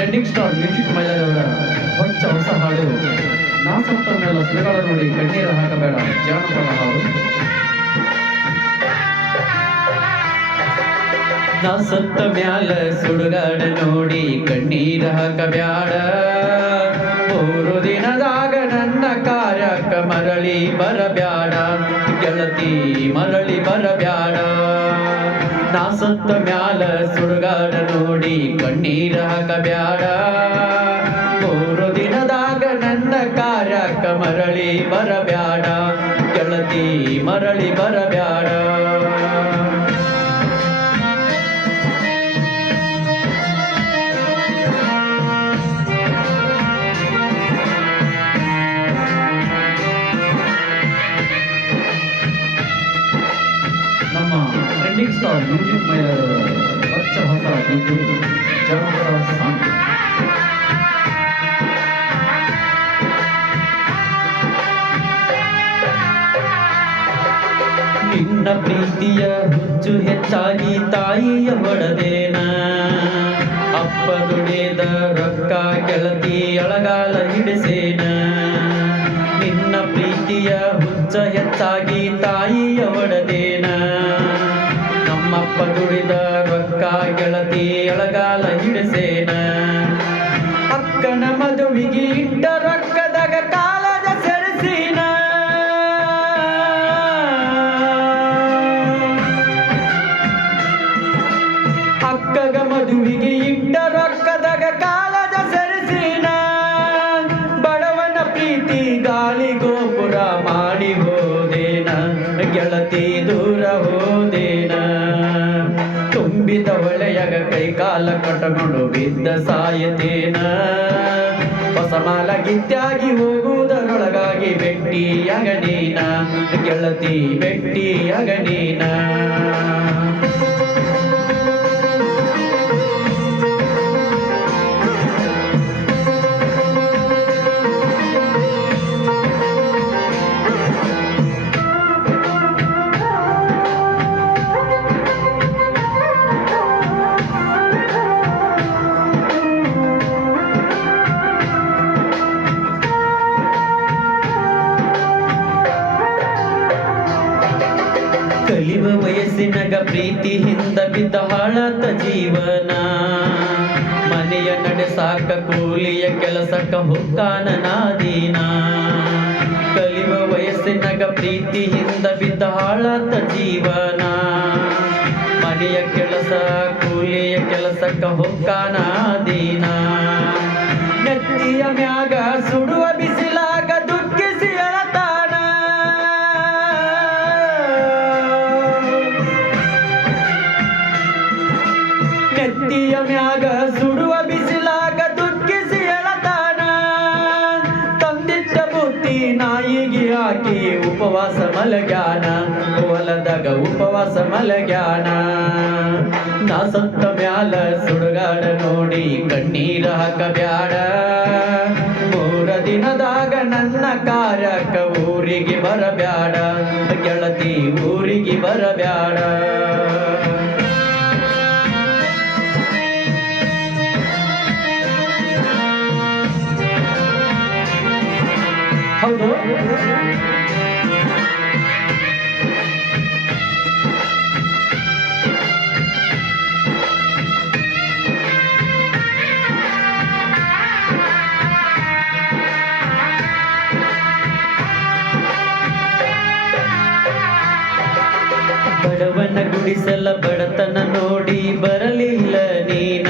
Trending star music ಮೈಲಾರವರ ಹೊಚ್ಚ ಹೊಸ ಹಾಡು ನಾ ಸತ್ತ ಮೇಲೆ ಸುಡುಗಾಡ ನೋಡಿ ಕಣ್ಣೀರು ಹಾಕಬೇಡ ಜಾನಪದ ಹಾಡು. ನಾ ಸತ್ತ ಮ್ಯಾಲ ಸುಡುಗಾಡ ನೋಡಿ ಕಣ್ಣೀರ ಹಾಕಬ್ಯಾಡ, 3 ದಿನದಾಗ ನನ್ನ ಕಾರ್ಯಕ್ಕ ಮರಳಿ ಬರಬ್ಯಾಡ ಗೆಳತಿ ಮರಳಿ ಬರಬ್ಯಾಡ. ನಾ ಸತ್ತ ಮ್ಯಾಲ ಸುಡುಗಾಡ ನೋಡಿ ಕಣ್ಣೀರ ಹಾಕಬ್ಯಾಡ, 3 ದಿನದಾಗ ನನ್ನ ಕಾರ್ಯಕ್ಕ ಮರಳಿ ಬರಬ್ಯಾಡ ಗೆಳತಿ ಮರಳಿ ಬರಬ್ಯಾಡ. ನಮ್ಮ ಟ್ರೆಂಡಿಂಗ್ ಸ್ಟಾರ್ ಮ್ಯೂಸಿಕ್ ಮೈಲಾರವರ ಹೊಚ್ಚ ಹೊಸ ಗೀತೆ ಜಾನಪದ ಸಾಂಗ್. ನಿನ್ನ ಪ್ರೀತಿಯ ಹುಚ್ಚು ಹೆಚ್ಚಾಗಿ ತಾಯಿಯ ಹೊಡೆದೇನ, ಅಪ್ಪ ದುಡಿದ ರೊಕ್ಕ ಗೆಳತಿ ಅಳಗಾಲ ಹಿಡಿಸೇನ. ನಿನ್ನ ಪ್ರೀತಿಯ ಹುಚ್ಚ ಹೆಚ್ಚಾಗಿ ತಾಯಿಯ ಹೊಡೆದೇನ, ನಮ್ಮಪ್ಪ ದುಡಿದ ರೊಕ್ಕ ಗೆಳತಿ ಅಳಗಾಲ ಹಿಡಿಸೇನ. ಅಕ್ಕನ ಮದುವಿಗೆ ಇಟ್ಟ ರೊಕ್ಕದಾಗ ಕಾಲದ ಸೆರಸಿನ, ಅಕ್ಕಗ ಮದುವಿಗೆ ಇಟ್ಟ ರೊಕ್ಕದಾಗ ಕಾಲದ ಸೆರಸಿನ. ಬಡವನ ಪ್ರೀತಿ ಗಾಳಿ ಗೋಪುರ ಮಾಡಿ ಹೋದೇನ ಗೆಳತಿ ದೂರ ಹೋದೇನ. ತುಂಬಿದ ಹೊಳೆಯಾಗ ಕೈ ಕಾಲ ಕಟ್ಟಕೊಂಡು ಬಿದ್ದ ಸಾಯತೇನ, ಹೊಸ ಮಾಲ ಗಿತ್ಯಾಗಿ ಹೋಗುವುದರೊಳಗಾಗಿ ಬೆಟ್ಟಿಯಾಗ ನೀನ ಗೆಳತಿ ಬೆಟ್ಟಿಯಾಗ ನೀನ. ಕಲಿವ ವಯಸ್ಸಿನಾಗ ಪ್ರೀತಿ ಹಿಂದ ಬಿದ್ದ ಹಾಳಾತ ಜೀವನ, ಮನೆಯ ನಡೆಸಾಕ ಕೂಲಿಯ ಕೆಲಸಕ್ಕ ಹೊಕ್ಕಾನ ನಾದೀನ. ಕಲಿವ ವಯಸ್ಸಿನಾಗ ಪ್ರೀತಿ ಹಿಂದ ಬಿದ್ದ ಹಾಳಾತ ಜೀವನ, ಮನೆಯ ಕೆಲಸ ಕೂಲಿಯ ಕೆಲಸಕ್ಕ ಹೊಕ್ಕಾನ ನಾದೀನ. ನೆತ್ತಿಯ ಮ್ಯಾಗ ಸುಡುವ ಬಿಸಿಲಾಗ ದುಃಖಿಸಿ ಅಳತಾನ, ನೆತ್ತಿಯ ಮ್ಯಾಗ ಸುಡುವ ಬಿಸಿಲಾಗ ದುಃಖಿಸಿ ಎಳತಾನ. ತಂದಿಟ್ಟ ಬುತ್ತಿ ನಾಯಿಗೆ ಹಾಕಿ ಉಪವಾಸ ಮಲಗ್ಯಾನ, ಹೊಲದಾಗ ಉಪವಾಸ ಮಲಗ್ಯಾನ. ನಾ ಸತ್ತ ಮ್ಯಾಲ ಸುಡುಗಾಡ ನೋಡಿ ಕಣ್ಣೀರ ಹಾಕಬ್ಯಾಡ, 3 ದಿನದಾಗ ನನ್ನ ಕಾರ್ಯಕ್ಕ ಊರಿಗೆ ಬರಬ್ಯಾಡ ಗೆಳತಿ ಊರಿಗೆ ಬರಬ್ಯಾಡ. ಹೌದು, ಬಡವನ ಗುಡಿಸಲ ಬಡತನ ನೋಡಿ ಬರಲಿಲ್ಲ ನೀನ,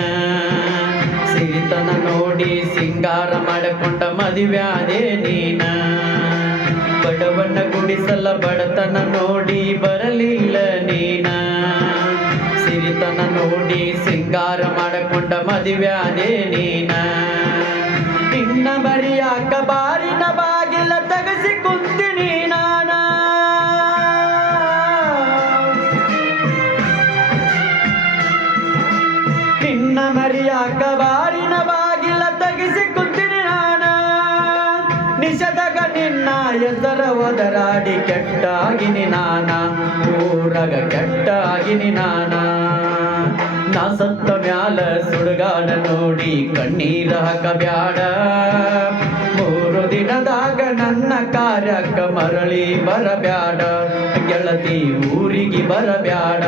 ಸಿರಿತನ ನೋಡಿ ಸಿಂಗಾರ ಮಾಡಿಕೊಂಡ ಮದುವ್ಯಾದೆ ನೀನ. ಬಡವನ ಗುಡಿಸಲ ಬಡತನ ನೋಡಿ ಬರಲಿಲ್ಲ ನೀನ, ಸಿರಿತನ ನೋಡಿ ಸಿಂಗಾರ ಮಾಡಿಕೊಂಡ ಮದುವ್ಯಾದೆ ನೀನ. ನಿನ್ನ ಬರಿಯಾಕ ಬಾರಿನ ಬಾಗಿಲ ತಗಸಿ ಕುಂತೀನಿ ನಾನ, ನಿನ್ನ ಮರಿಯಾಕ ಬಾರಿನ ಬಾಗಿಲ ತಗಿಸಿ ಕುಂತೀನಿ ನಾನ. ನಿಷದಾಗ ನಿನ್ನ ಹೆಸರ ಒದರಾಡಿ ಕೆಟ್ಟಾಗಿನಿ ನಾನ, ಊರಗ ಕೆಟ್ಟಾಗಿನಿ ನಾನ. ನಾ ಸತ್ತ ಮ್ಯಾಲ ಸುಡುಗಾಡ ನೋಡಿ ಕಣ್ಣೀರ ಹಾಕಬ್ಯಾಡ. 3 ದಿನದಾಗ ನನ್ನ ಕಾರ್ಯಕ್ಕ ಮರಳಿ ಬರಬ್ಯಾಡ. ಗೆಳತಿ ಊರಿಗೆ ಬರಬ್ಯಾಡ.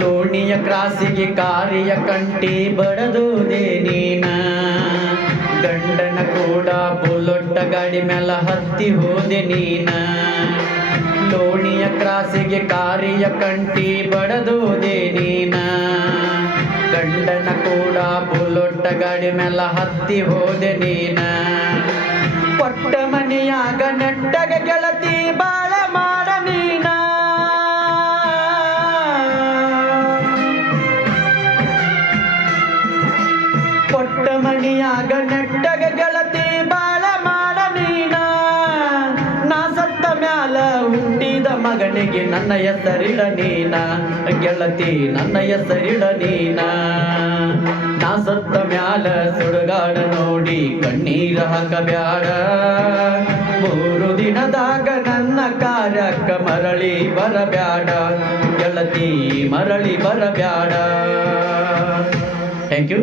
ಲೋಣಿಯ ಕ್ರಾಸಿಗೆ ಕಾರಿಯ ಕಂಟಿ ಬಡದುದೇ ನೀನ. ಗಂಡನ ಕೂಡ ಬುಲ್ಲೊಟ್ಟ ಗಾಡಿ ಮ್ಯಾಲ ಹತ್ತಿ ಹೋದೆ ನೀನ. ಲೋಣಿಯ ಕ್ರಾಸಿಗೆ ಕಾರಿಯ ಕಂಟಿ ಬಡದುದೇ ನೀನ. ಗಂಡನ ಕೂಡ ಬುಲ್ಲೊಟ್ಟ ಗಾಡಿ ಮ್ಯಾಲ ಹತ್ತಿ ಹೋದೆ ನೀನ. ಪಟ್ಟ ಮನೆಯಾಗ ನೆಟ್ಟಗ ಗೆಳತಿ ಬಾಳ ಮಾಡ ನೀನ. ಪಟ್ಟ ಮಣಿಯಾಗ ನೆಟ್ಟಗ ಗೆಳತಿ ಬಾಳ ಮಾಡ ನೀನ. ನಾ ಸತ್ತ ಮ್ಯಾಲ ಹುಟ್ಟಿದ ಮಗನಿಗೆ ನನ್ನ ಹೆಸರಿಡ ನೀನ. ಗೆಳತಿ ನನ್ನ ಹೆಸರಿಡ ನೀನ. ನಾ ಸತ್ತ ಮ್ಯಾಲ ಸುಡುಗಾಡ ನೋಡಿ ಕಣ್ಣೀರ ಹಾಕಬ್ಯಾಡ. 3 ದಿನದಾಗ ನನ್ನ ಕಾರ್ಯಕ್ಕ ಮರಳಿ ಬರಬ್ಯಾಡ. ಗೆಳತಿ ಮರಳಿ ಬರಬ್ಯಾಡ. Thank you.